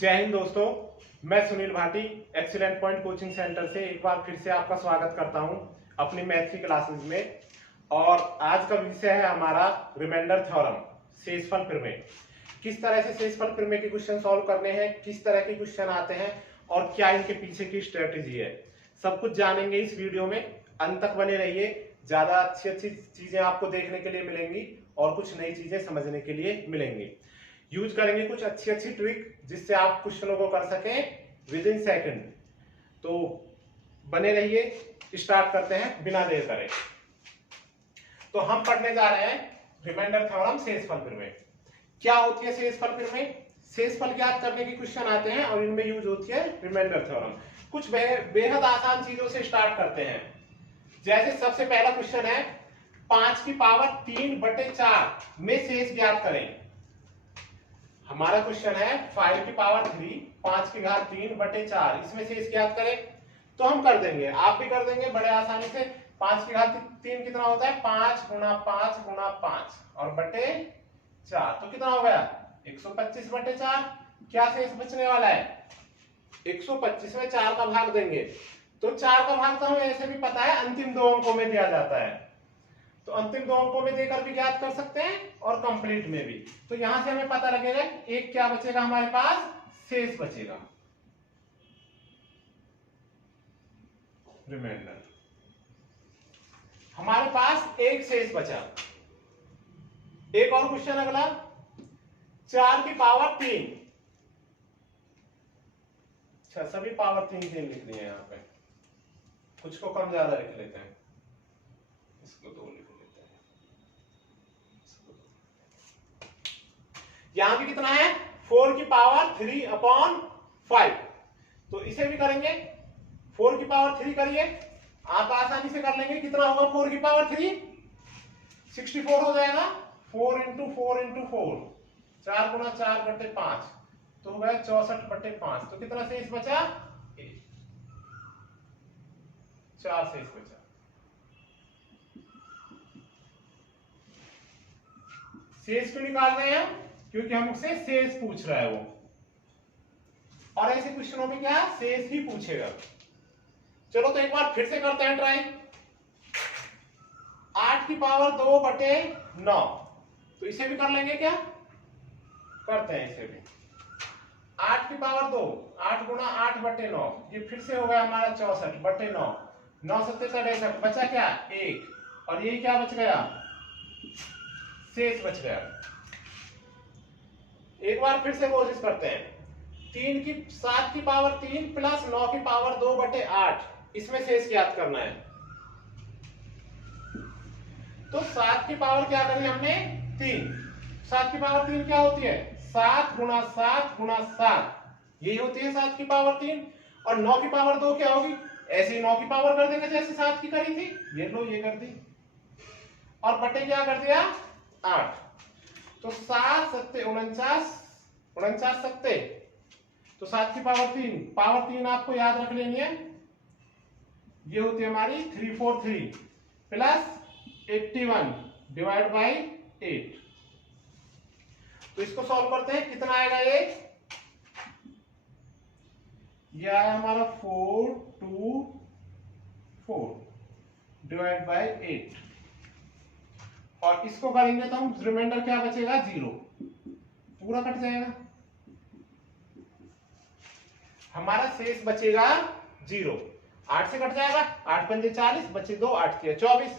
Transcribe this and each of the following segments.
जय हिंद दोस्तों, मैं Sunil Bhati excellent point coaching centre से एक बार फिर से आपका स्वागत करता हूं अपनी मैथ की क्लासेस में। और आज का विषय है हमारा रिमाइंडर थ्योरम, शेषफल प्रमेय। किस तरह से शेषफल प्रमेय के क्वेश्चन सॉल्व करने हैं, किस तरह के क्वेश्चन आते हैं और क्या इनके पीछे की स्ट्रेटेजी है, सब कुछ जानेंगे इस वीडियो में। अंत तक बने रहिए, ज्यादा अच्छी चीजें आपको देखने के लिए मिलेंगी और कुछ नई चीजें समझने के लिए मिलेंगी। यूज करेंगे कुछ अच्छी ट्रिक जिससे आप क्वेश्चनों को कर सकें विद इन सेकंड। तो बने रहिए, स्टार्ट करते हैं बिना देर करे। तो हम पढ़ने जा रहे हैं रिमाइंडर थ्योरम, शेषफल प्रमेय। क्या होती है शेषफल प्रमेय? शेषफल ज्ञात करने के क्वेश्चन आते हैं और इनमें यूज होती है रिमाइंडर थ्योरम। कुछ बेहद आसान चीजों से स्टार्ट करते हैं। जैसे सबसे पहला क्वेश्चन है 5 की पावर 3/4 में शेष ज्ञात करें। हमारा क्वेश्चन है 5 की पावर 3, 5 की घात 3/4, इसमें शेष ज्ञात करें। तो हम कर देंगे, आप भी कर देंगे बड़े आसानी से। 5 की घात 3 कितना होता है? 5 गुणा 5 गुणा 5 और बटे 4, तो कितना हो गया? 125/4। क्या शेष बचने वाला है? 125 में 4 का भाग देंगे, तो 4 का भाग तो हमें ऐसे भी पता है अंतिम दो अंकों में दिया जाता है, तो अंतिम दो अंकों में देकर भी ज्ञात कर सकते हैं और कंप्लीट में भी। तो यहां से हमें पता लगेगा एक क्या बचेगा हमारे पास? शेष बचेगा, रिमाइंडर। हमारे पास एक शेष बचा। एक और क्वेश्चन अगला, 4 की पावर 3। अच्छा, सभी पावर 3 लिख दिए यहाँ पे, कुछ को कम ज्यादा लिख लेते हैं, इसको 2 लिख लेते हैं। यहां भी कितना है? 4 की पावर 3/5। तो इसे भी करेंगे, 4 की पावर 3 करिए, आप आसानी से कर लेंगे। कितना होगा 4 की पावर 3? 64 हो जाएगा। 4 इंटू 4 इंटू 4, 4 गुणा 4/5, तो हो गया 64/5। तो कितना शेष बचा? 4 शेष बचा। शेष क्यों निकाल रहे हैं? क्योंकि हमसे शेष पूछ रहा है वो, और ऐसे क्वेश्चनों में क्या शेष ही पूछेगा। चलो तो एक बार फिर से करते हैं ट्राई। 8 की पावर 2/9, तो इसे भी कर लेंगे क्या? करते हैं इसे भी। 8 की पावर 2, 8 गुणा 8/9, ये फिर से हो गया हमारा 64/9। 9 7 63, बचा क्या? 1, और ये क्या बच गया? शेष बच गया। एक बार फिर से कोशिश करते हैं। 7 की पावर 3 प्लस 9 की पावर 2/8, इसमें शेष ज्ञात करना है। तो 7 की पावर क्या करी हमने? 3। 7 की पावर 3 क्या होती है? 7 गुणा 7 गुणा 7, यही होती है 7 की पावर 3। और 9 की पावर 2 क्या होगी? ऐसे ही 9 की पावर कर देंगे जैसे 7 की करी थी, ये लो ये कर दी, और बटे क्या कर दिया? 8। तो 7 7 49, 49 सत्ते, तो 7 की पावर 3, पावर 3 आपको याद रख लेनी है, ये होती है हमारी 343 प्लस 81 डिवाइड बाई 8। तो इसको सॉल्व करते हैं, कितना आएगा ये? ये आया हमारा 424 डिवाइड बाई 8, और इसको करेंगे तो हम रिमाइंडर क्या बचेगा? 0, पूरा कट जाएगा। हमारा शेष बचेगा 0। 8 से कट जाएगा, 8 पंजे 40, बचे 2, 8 किया 24।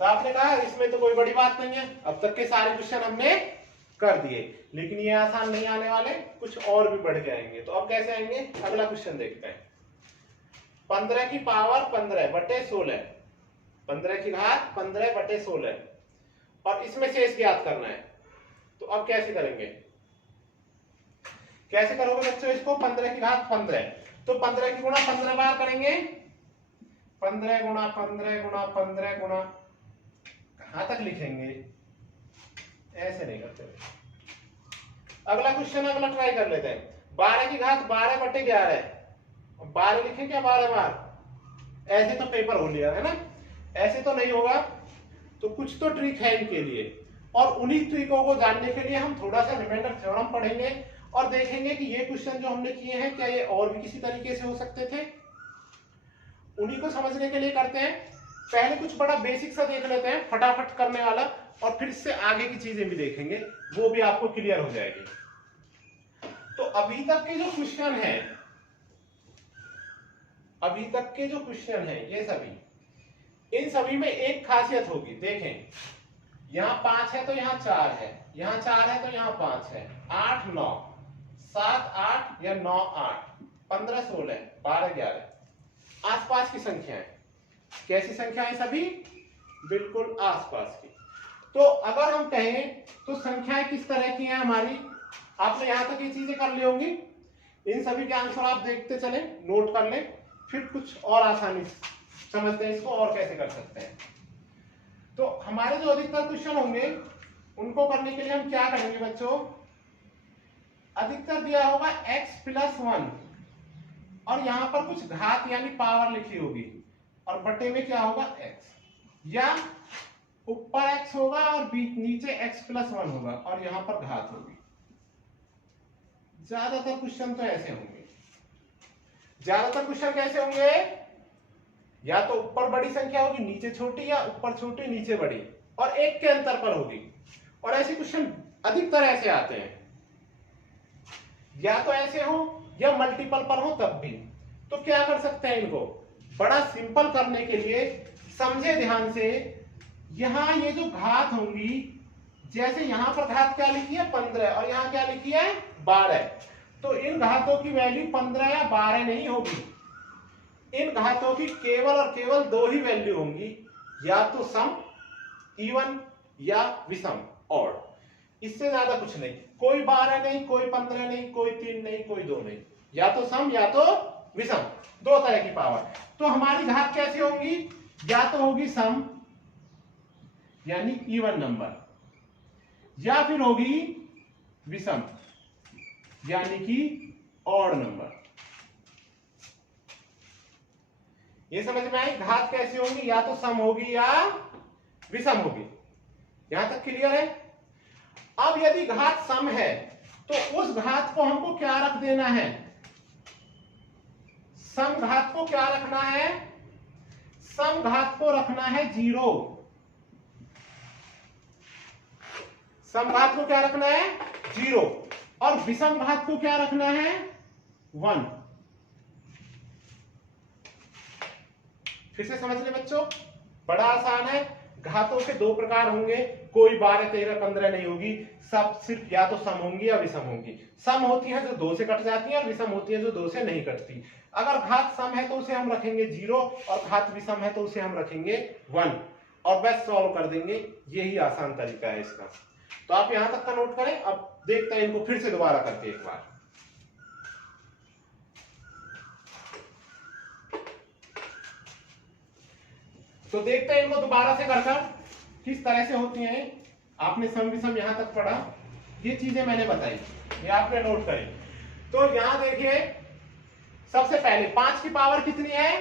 तो आपने कहा इसमें तो कोई बड़ी बात नहीं है, अब तक के सारे क्वेश्चन हमने कर दिए, लेकिन ये आसान नहीं आने वाले, कुछ और भी बढ़ के आएंगे। तो अब कैसे आएंगे? अगला क्वेश्चन देखते हैं। 15 की पावर 15/16, 15 की घात 15/16, और इसमें शेष ज्ञात करना है। तो अब कैसे करेंगे? कैसे करोगे बच्चों इसको? 15 की घात 15, तो 15 की गुणा 15 बार करेंगे। 15 गुणा 15 गुणा 15 गुणा, कहां तक लिखेंगे? ऐसे नहीं करते। अगला क्वेश्चन अगला ट्राई कर लेते हैं। 12 की घात 12/11, 12 लिखे क्या 12 बार? ऐसे तो पेपर हो लिया है ना, ऐसे तो नहीं होगा। तो कुछ तो ट्रिक है इनके लिए। और उन्हीं ट्रिकों को जानने के लिए हम थोड़ा सा रिमाइंडर थ्योरम पढ़ेंगे और देखेंगे कि ये क्वेश्चन जो हमने किए हैं क्या ये और भी किसी तरीके से हो सकते थे। उन्हीं को समझने के लिए करते हैं। पहले कुछ बड़ा बेसिक सा देख लेते हैं, फटाफट करने वाला, और फिर इससे आगे की चीजें भी देखेंगे, वो भी आपको क्लियर हो जाएगी। तो अभी तक के जो क्वेश्चन है, अभी तक के जो क्वेश्चन है ये सभी, इन सभी में एक खासियत होगी। देखें, यहाँ 5 है तो यहाँ 4 है, यहाँ 4 है तो यहाँ 5 है, 8 9, 7 8 या 9 8, 15 16, 12 11, आसपास की संख्या है। कैसी संख्या है सभी? बिल्कुल आसपास की। तो अगर हम कहें तो संख्याएं किस तरह की हैं हमारी, आपने यहां तक ये चीजें कर ली होंगी। इन सभी के आंसर आप देखते चले, नोट कर लें, फिर कुछ और आसानी समझते हैं इसको और कैसे कर सकते हैं। तो हमारे जो अधिकतर क्वेश्चन होंगे उनको करने के लिए हम क्या करेंगे बच्चों, अधिकतर दिया होगा x + 1 और यहां पर कुछ घात यानी पावर लिखी होगी और बटे में क्या होगा x, या ऊपर x होगा और बीच नीचे x + 1 होगा और यहां पर घात होगी। ज्यादातर क्वेश्चन तो ऐसे होंगे। ज्यादातर क्वेश्चन कैसे होंगे, या तो ऊपर बड़ी संख्या होगी नीचे छोटी, या ऊपर छोटी नीचे बड़ी और एक के अंतर पर होगी। और ऐसे क्वेश्चन अधिकतर ऐसे आते हैं, या तो ऐसे हो या मल्टीपल पर हो तब भी। तो क्या कर सकते हैं, इनको बड़ा सिंपल करने के लिए समझे ध्यान से, यहां ये जो घात होंगी, जैसे यहां पर घात क्या लिखी है 15 और यहां क्या लिखी है 12, तो इन घातों की वैल्यू 15 या 12 नहीं होगी। इन घातों की केवल और केवल दो ही वैल्यू होंगी, या तो सम इवन या विषम ऑड, इससे ज्यादा कुछ नहीं। कोई 12 नहीं, कोई 15 नहीं, कोई 3 नहीं, कोई 2 नहीं, या तो सम या तो विषम, दो तरह की पावर। तो हमारी घात कैसी होंगी, या तो होगी सम यानी इवन नंबर, या फिर होगी विषम यानी कि ऑड नंबर। ये समझ में आई, घात कैसी होंगी, या तो सम होगी या विषम होगी। यहां तक क्लियर है। अब यदि घात सम है तो उस घात को हमको क्या रख देना है, सम घात को क्या रखना है, सम घात को रखना है 0। सम घात को क्या रखना है 0 और विषम घात को क्या रखना है 1। फिर से समझ ले बच्चों, बड़ा आसान है। घातों के दो प्रकार होंगे, कोई 12 13 15 नहीं होगी, सब सिर्फ या तो सम होंगी या विषम होंगी। सम होती है जो 2 से कट जाती है और विषम होती है जो 2 से नहीं कटती। अगर घात सम है तो उसे हम रखेंगे 0 और घात विषम है तो उसे हम रखेंगे 1 और बस सॉल्व कर देंगे। यही आसान तरीका है इसका। तो आप यहां तक का नोट करें। अब देखते हैं इनको फिर से दोबारा करके एक बार। तो देखते हैं इनको दोबारा से कर किस तरह से होती हैं। आपने सम विषम यहां तक पढ़ा, ये चीजें मैंने बताई, ये आपने नोट करें। तो यहां देखिए, सबसे पहले 5 की पावर कितनी है,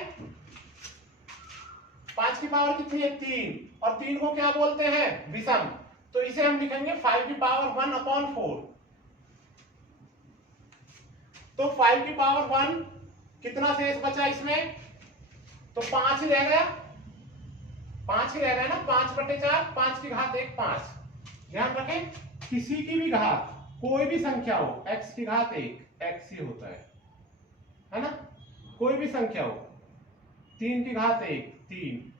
5 की पावर कितनी है 3, और 3 को क्या बोलते हैं विषम। तो इसे हम लिखेंगे 5 की पावर 1/4। तो 5 की पावर 1 कितना शेष बचा इसमें, तो 5 ही रह गया, 5 ही रह गया ना, 5/4, 5 की घात 1 5। ध्यान रखें, किसी की भी घात कोई भी संख्या हो, x की घात 1 x ही होता है ना, कोई भी संख्या हो, 3 की घात 1 3,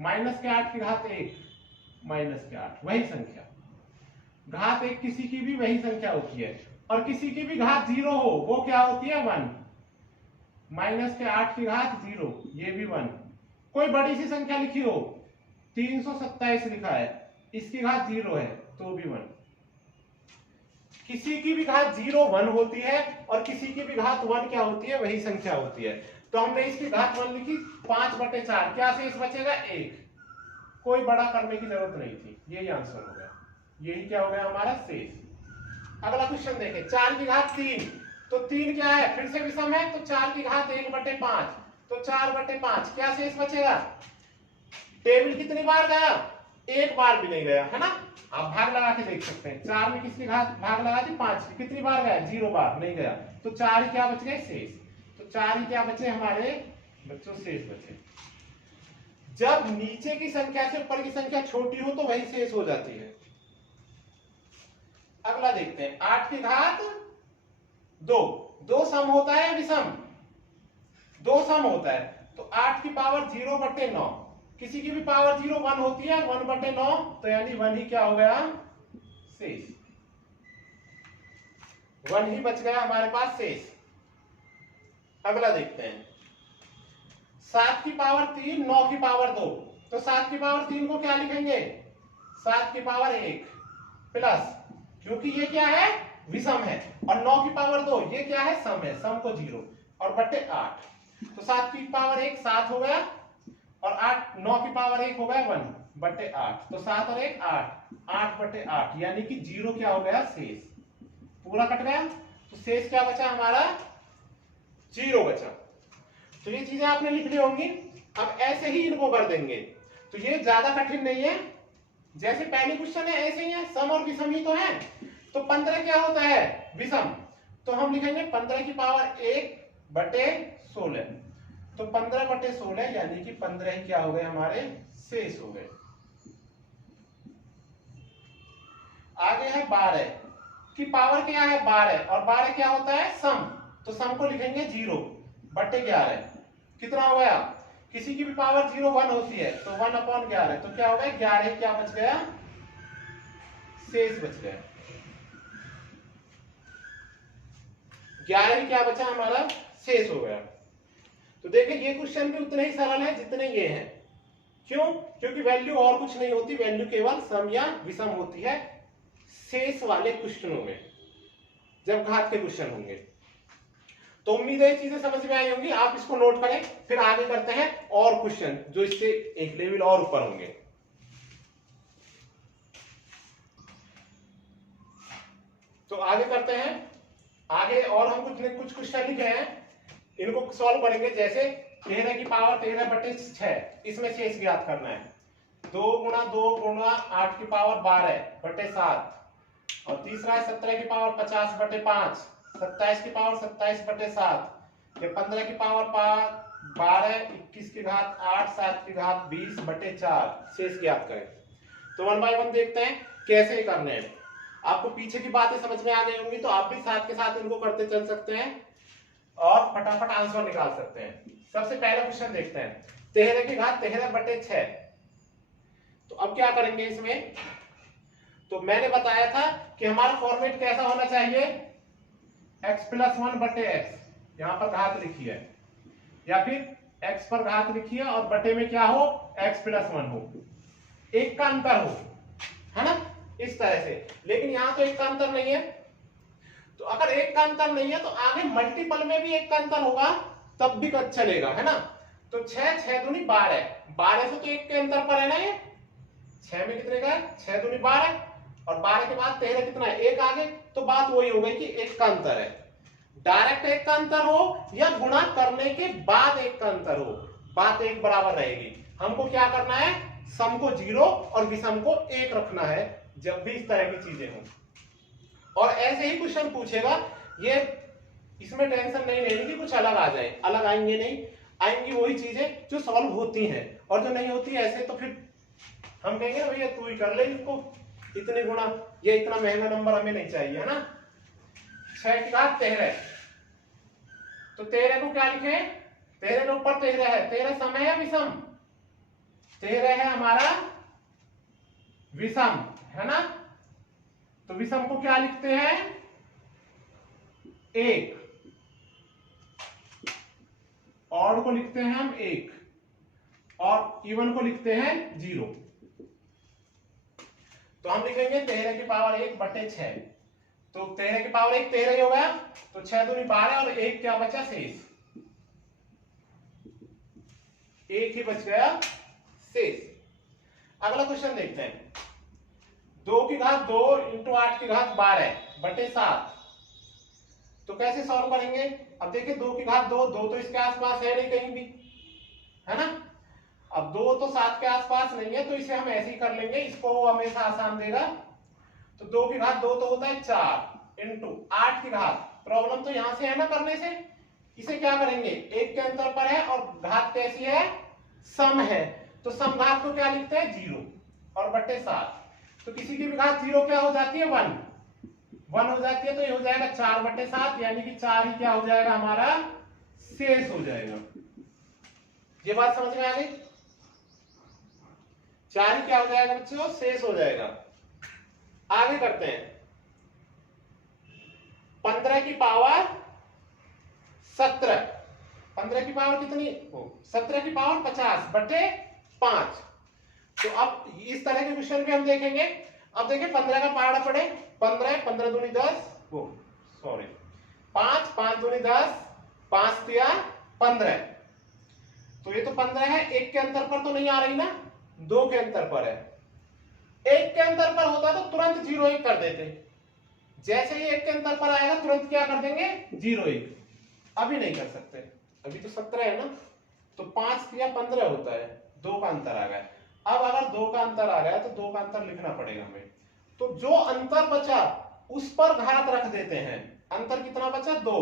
-8 की घात 1 -8, वही संख्या। घात 1 किसी की भी वही संख्या होती है, और किसी की भी घात 0 हो वो क्या होती है 1। -8 की घात 0, ये भी 1। कोई बड़ी सी संख्या लिखी हो, 327 लिखा है, इसकी घात 0 है तो भी 1। किसी की भी घात 0 1 होती है और किसी की भी घात 1 क्या होती है, वही संख्या होती है। तो हमने इसकी घात 1 लिखी, 5/4, क्या शेष बचेगा 1। कोई बड़ा करने की जरूरत नहीं थी, यही आंसर हो गया, यही क्या हो गया हमारा शेष। अगला क्वेश्चन देखें, 4 की घात 3, तो 3 क्या है, फिर से विषम है, तो 4 की घात 1/5, तो 4/5, क्या शेष बचेगा। टेबल कितनी बार गया, एक बार भी नहीं गया, है ना। आप भाग लगा के देख सकते हैं, 4 में किसकी घात भाग लगा थी 5 की, कितनी बार गया 0 बार, नहीं गया। तो 4 ही क्या बच गए शेष, तो 4 ही क्या बचे हमारे बच्चों शेष बचे। जब नीचे की संख्या से ऊपर की संख्या छोटी हो तो वही शेष हो जाती है। अगला देखते हैं 8 की घात 2, 2 सम होता है विषम, 2 सम होता है। तो 8 की पावर 0/9, किसी की भी पावर 0 1 होती है, 1/9, तो यानी 1 ही क्या हो गया शेष, 1 ही बच गया हमारे पास शेष। अगला देखते हैं 7 की पावर 3, 9 की पावर 2, तो 7 की पावर 3 को क्या लिखेंगे 7 की पावर 1 प्लस, क्योंकि ये क्या है विषम है, और 9 की पावर 2 ये क्या है सम है, सम को 0 और बटे 8, तो 7 की पावर 1 7 हो गया, और 8 9 की पावर 1 हो गया 1/8, तो 7 और 1 8, 8/8, यानी कि 0 क्या हो गया शेष, पूरा कट गया। तो शेष क्या बचा हमारा 0 बचा। तो ये चीजें आपने लिख ली होंगी। अब ऐसे ही इनको कर देंगे, तो ये ज्यादा कठिन नहीं है, जैसे पहले क्वेश्चन है ऐसे ही है, सम और विषम ही तो है। तो 15 क्या होता है विषम, तो हम लिखेंगे 15 की पावर 1/16, तो 15/16 यानी कि 15 ही क्या हो गए हमारे शेष हो गए। आगे है 12 की पावर क्या है 12, और 12 क्या होता है सम, तो सम को लिखेंगे 0/11, कितना हो गया, किसी की भी पावर 0 1 होती है तो 1/11, तो क्या हो गया 11 क्या बच गया शेष बच गया, 11 क्या बचा हमारा शेष हो गया। तो देखिए ये क्वेश्चन भी उतने ही सरल है जितने ये हैं, क्यों, क्योंकि वैल्यू और कुछ नहीं होती, वैल्यू केवल सम या विषम होती है शेष वाले क्वेश्चनों में, जब घात के क्वेश्चन होंगे। तो उम्मीद है चीजें समझ में आई होंगी, आप इसको नोट करें, फिर आगे करते हैं और क्वेश्चन जो इससे एक लेवल और ऊपर होंगे। तो आगे करते हैं, आगे और हम कुछ क्वेश्चन लिखे हैं, इनको सॉल्व करेंगे। जैसे 13 की पावर 13/6, इसमें शेष ज्ञात करना है, 2 × 2 × 8 की पावर 12/7, और तीसरा है 17 की पावर 50/5, 27 की पावर 27/7, 15 की पावर 12, 21 की घात 8, 7 की घात 20/4, शेष ज्ञात करें। तो 1 बाय 1 देखते हैं कैसे करने हैं। आपको पीछे की बातें समझ में आ गई होंगी, तो आप भी साथ के साथ इनको करते चल सकते हैं और फटाफट आंसर निकाल सकते हैं। सबसे पहला क्वेश्चन देखते हैं, 13 की घात 13/6। तो अब क्या करेंगे इसमें, तो मैंने बताया था कि हमारा फॉर्मेट कैसा होना चाहिए, x + 1/x, यहां पर घात लिखी है, या फिर x पर घात लिखी है और बटे में क्या हो x + 1 हो, एक का अंतर हो, है ना, इस तरह से। लेकिन यहां तो एक का अंतर नहीं है, तो अगर एक का अंतर नहीं है तो आगे मल्टीपल में भी एक का अंतर होगा तब भी चलेगा, है ना। तो 6 6 दूनी 12, 12 से तो एक के अंतर पर है ना, ये 6 में कितने का है 6 दूनी 12, और 12 के बाद 13 कितना है एक आगे, तो बात वही हो गई कि एक का अंतर है। डायरेक्ट एक का अंतर हो या गुणा करने के बाद एक का अंतर हो, बात एक बराबर रहेगी। हमको क्या करना है, सम को 0 और विषम को 1 रखना है जब भी इस तरह की चीजें हों। और ऐसे ही क्वेश्चन पूछेगा, ये इसमें टेंशन नहीं लेनी कि कुछ अलग आ जाए, अलग आएंगे नहीं, आएंगी वही चीजें जो सॉल्व होती हैं, और जो नहीं होती ऐसे तो फिर हम कहेंगे भैया तू ही कर ले इसको, इतने गुणा, ये इतना महंगा नंबर हमें नहीं चाहिए, है ना। 6 की घात 13, तो 13 को क्या लिखे, 13 के ऊपर 13 है, 13 सम है या विषम, 13 है हमारा विषम, है ना। तो विषम को क्या लिखते हैं 1, ऑड को लिखते हैं हम 1, और इवन को लिखते हैं 0। तो हम लिखेंगे 13 की पावर 1/6, तो 13 की पावर 1 13 ही हो गया, तो 6 दूनी 12 और 1 क्या बचा शेष, 1 ही बच गया शेष। अगला क्वेश्चन देखते हैं, 2 की घात 2 × 8 की घात 12/7, तो कैसे सॉल्व करेंगे। अब देखिए 2 की घात 2 तो इसके आसपास है नहीं कहीं भी, है ना। अब 2 तो 7 के आसपास नहीं है, तो इसे हम ऐसे ही कर लेंगे, इसको वो हमेशा आसान देगा। तो 2 की घात 2 तो होता है 4 इंटू 8 की घात, प्रॉब्लम तो यहां से है ना करने से, इसे क्या करेंगे, एक के अंतर पर है और घात कैसी है, सम है, तो सम घात को क्या लिखते हैं, 0 और बटे 7। तो किसी की भी घात 0 क्या हो जाती है, 1 हो जाती है, तो ये हो जाएगा 4 बटे 7, यानी कि 4 ही क्या हो जाएगा हमारा, शेष हो जाएगा। ये बात समझ में आ गई, 4 ही क्या हो जाएगा बच्चों, शेष हो जाएगा। आगे करते हैं, 15 की पावर 17, 15 की पावर कितनी, 17 की पावर 50 बटे 5। तो अब इस तरह के क्वेश्चन भी हम देखेंगे। अब देखिए 15 का पहाड़ा पड़े, 15 15 दूनी 10, सॉरी 5 5 दूनी 10, 5 तिया 15। तो ये तो 15 है, एक के अंतर पर तो नहीं आ रही ना, 2 के अंतर पर है। एक के अंतर पर होता तो तुरंत 0 1 कर देते, जैसे ही एक के अंतर पर आएगा तुरंत क्या कर देंगे, 0 1। अभी नहीं कर सकते, अभी तो 17 है ना, तो 5 तिया 15 होता है, 2 का अंतर आ गया। अब अगर 2 का अंतर आ गया तो 2 का अंतर लिखना पड़ेगा हमें, तो जो अंतर बचा उस पर घात रख देते हैं। अंतर कितना बचा, 2,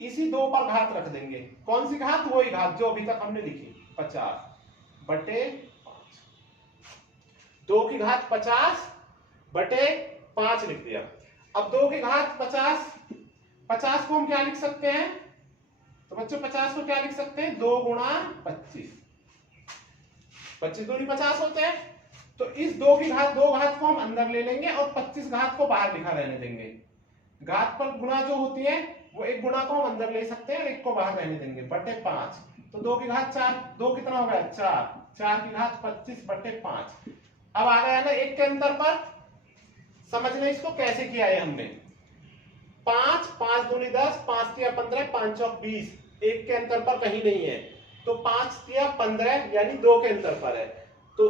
इसी 2 पर घात रख देंगे। कौन सी घात, वही घात जो अभी तक हमने लिखी, 50 बटे 5। 2 की घात 50 बटे 5 लिख दिया। अब 2 की घात 50 को हम क्या लिख सकते हैं, तो बच्चों 50 को क्या लिख सकते हैं, 2 गुणा 25, 25 दूनी 50 होते हैं। तो इस 2 की घात 2 घात को हम अंदर ले लेंगे और 25 घात को बाहर लिखा रहने देंगे। घात पर गुणा जो होती है वो एक गुणा को हम अंदर ले सकते हैं और एक को बाहर रहने देंगे, बटे 5। तो 2 की घात 4, 2 कितना हो गया 4, 4 की घात 25 बटे 5। अब आ गया ना एक के अंतर पर, समझ लें इसको कैसे किया है हमने। 5 5 दूनी 10, 5 तिया 15, 5 चौक 20, एक के अंतर पर कहीं नहीं है, तो 5 तिया 15 यानी 2 के अंतर पर है। तो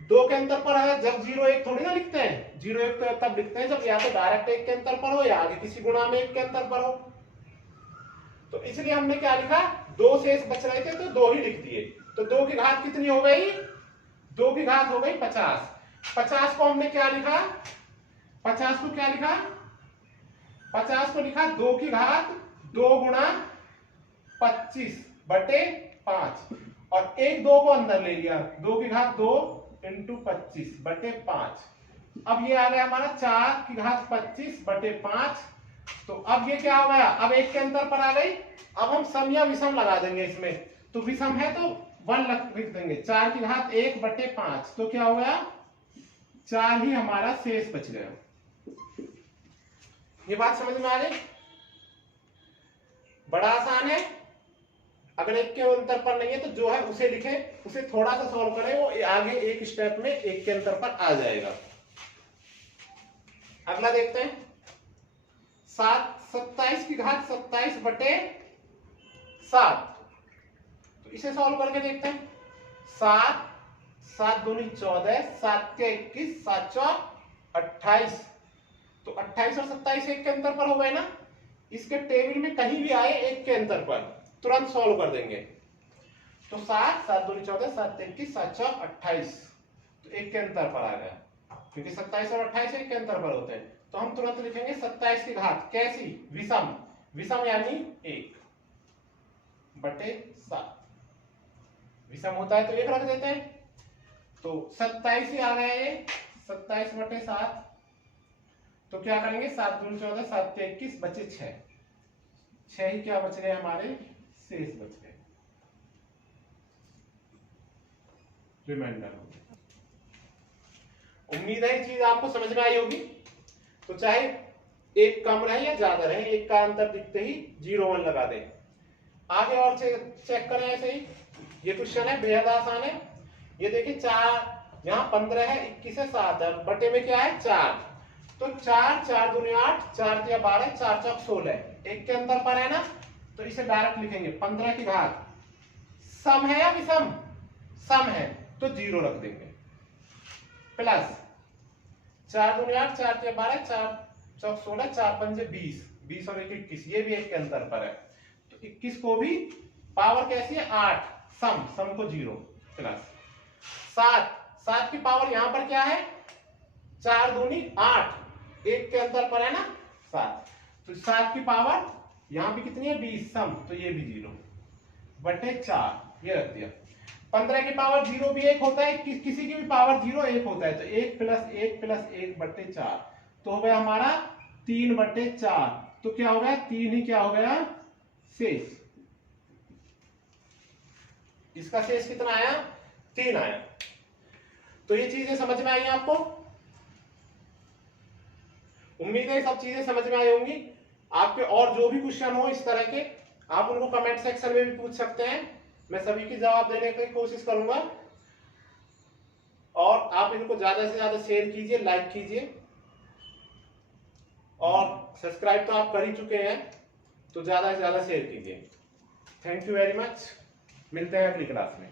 2 के अंतर पर है, जब 0 1 थोड़ी ना लिखते हैं, 0 1 तो तब लिखते हैं जब या तो डायरेक्ट एक के अंतर पर हो या आगे किसी गुणा में एक के अंतर पर हो। तो इसलिए हमने क्या लिखा, 2 शेष बच रहे थे तो 2 ही लिख दिए। तो 2 की घात कितनी हो गई, 2 की घात हो गई 50। 50 को हमने क्या लिखा, 50 को क्या लिखा, 50 को लिखा 2 की घात 2 गुणा 25 बटे 5 और एक 2 को अंदर ले लिया, 2 की घात 2 इंटू 25 बटे 5। अब ये आ गया हमारा 4 की घात 25 बटे 5। तो अब ये क्या हो गया, अब एक के अंतर पर आ गई। अब हम सम या विषम लगा देंगे इसमें, तो विषम है तो 1 लिख देंगे, 4 की घात 1 बटे 5। तो क्या हो गया, 4 ही हमारा शेष बच गया। ये बात समझ में आ गई, बड़ा आसान है। अगर एक के अंतर पर नहीं है तो जो है उसे लिखे, उसे थोड़ा सा सॉल्व करें, वो आगे एक स्टेप में एक के अंतर पर आ जाएगा। अगला देखते हैं, 27 की घात 27 बटे 7। तो इसे सॉल्व करके देखते हैं। 7 7 दूनी 14, 7 के 21, 7 चौक 28। तो 28 और 27 एक के अंतर पर हो गए ना, इसके टेबल में कहीं भी आए एक के अंतर पर तुरंत सॉल्व कर देंगे। तो 7 7 दूनी 14, 7 21, 7 चौक 28, तो एक के अंतर पर आ गया, क्योंकि 27 और 28 एक के अंतर पर होते हैं। तो हम तुरंत लिखेंगे 27 की घात कैसी, विषम, विषम यानी 1 बटे 7। विषम होता है तो 1 रख देते हैं, तो 27 ही आ गया ये, 27 बटे 7। तो क्या करेंगे, 7 दूनी 14, 7 के 21 बचे 6, 6 ही क्या बच गए हमारे, शेष बच गए, रिमाइंडर। उम्मीद है ये चीज आपको समझ में आई होगी। तो चाहे एक कम रहे या ज्यादा रहे, एक का अंतर दिखते ही 0 1 लगा दें। आगे और चेक करें ऐसे ही, ये क्वेश्चन है बेहद आसान है। ये देखिए 4 यहाँ 15 है, 21 है, 7 है, बटे में क्या है 4। तो 4 4 दूनी 8, 4 तिया 12, 4 चौक 16, एक के अंतर पर है ना, तो इसे डायरेक्ट लिखेंगे 15 की घात, सम है या विषम, सम है तो 0 रख देंगे, प्लस 4 दूनी 8, 4 तिया 12, 4 चौक 16, 4 पंजे 20, 20 और 1 21, ये भी एक के अंतर पर है, तो 21 को भी पावर कैसी है 8, सम को 0 प्लस 7, 7 की पावर यहां पर क्या है, 4 दूनी 8, एक के अंतर पर है ना 7, तो 7 की पावर यहां भी कितनी है 20 सम, तो ये भी 0 बटे 4 ये रख दिया। 15 की पावर 0 भी 1 होता है, किसी की भी पावर 0 1 होता है, तो 1 प्लस 1 बटे 4, तो हो गया हमारा 3 बटे 4, तो क्या हो गया 3 ही क्या हो गया शेष, इसका शेष कितना आया 3 आया। तो ये चीजें समझ में आई आपको, उम्मीद है सब चीजें समझ में आई होंगी। आपके और जो भी क्वेश्चन हो इस तरह के, आप उनको कमेंट सेक्शन में भी पूछ सकते हैं, मैं सभी की जवाब देने की कोशिश करूंगा। और आप इनको ज्यादा से ज्यादा शेयर कीजिए, लाइक कीजिए, और सब्सक्राइब तो आप कर ही चुके हैं, तो ज्यादा से ज्यादा शेयर कीजिए। थैंक यू वेरी मच, मिलते हैं अगली क्लास में।